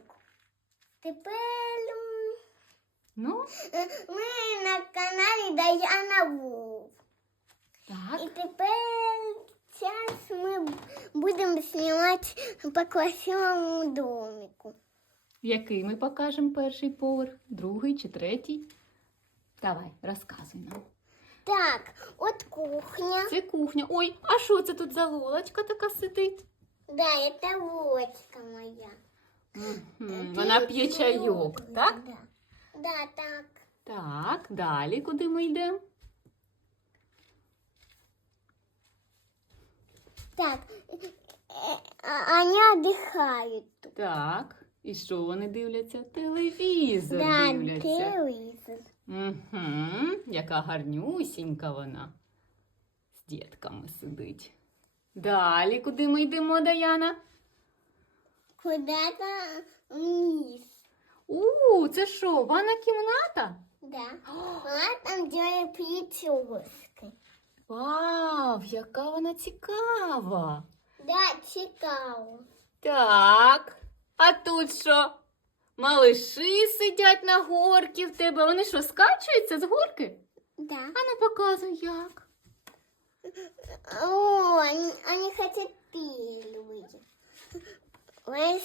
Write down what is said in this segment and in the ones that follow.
музику. Тепер ну? Е, ми на каналі Даяна Вов. Так. І тепер час ми будемо знімати по красивому домику. Який ми покажемо перший поверх, другий чи третій? Давай, розказуй нам. Так, от кухня. Це кухня. Ой, а що це тут за лолочка така сидить? Да, это лодка моя. Мгм, Вона п'є чайок, так? Да. Да, так. Так, далі куди ми йдемо? Так. Е, а- Вони віддихають тут. Так. І що вони дивляться? Телевізор Да, дивляться. телевізор. Угу, яка гарнюсінька вона. З дітками сидить. Далі, куди ми йдемо, Даяна? Куда-то вниз. У, це що, ванна кімната? Да. Вона там делает прически. Вау, яка вона цікава. Да, цікаво. Так, а тут що? Малиші сидять на горці в тебе. Вони що, скачуються з горки? Да. Ану, показуй як. О, они, они хотят пилить. Ой.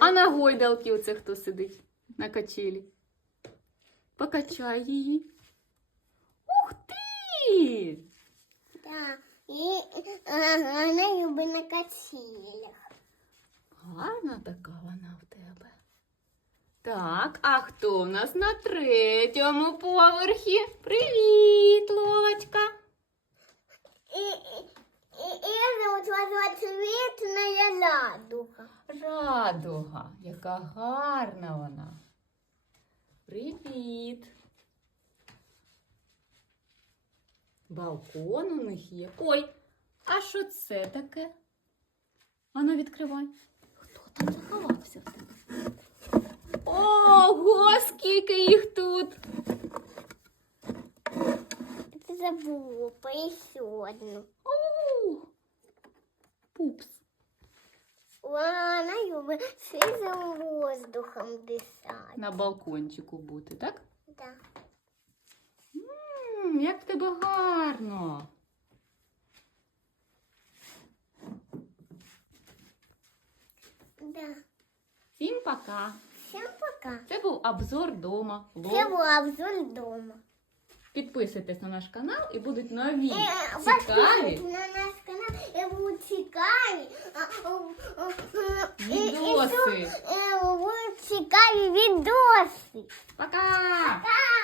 А на гойдалці оце хто сидить на качелі? Покачай її. Ух ти! Да. И ага, она любит на качелях. Гарна така вона в тебе. Так, а хто в нас на третьому поверхі? Привіт, Лолочка. Радуга. Радуга, яка гарна вона. Привіт. Балкон у них є. Ой, а що це таке? Ану, відкривай. Хто там заховався? Ого, скільки їх тут! Это забыла, еще одну. Пупс. Она любит свежим воздухом дышать. На балкончику бути, так? Да. М, як в тебе гарно. Да. Всім пока. Всем пока. Це був обзор дома. Лол. Это был обзор дома. Підписуйтесь на наш канал і будуть нові Э, цікаві подписывайтесь на наш канал, и будут цікаві. відоси. що, е, цікаві відоси. Пока! Пока!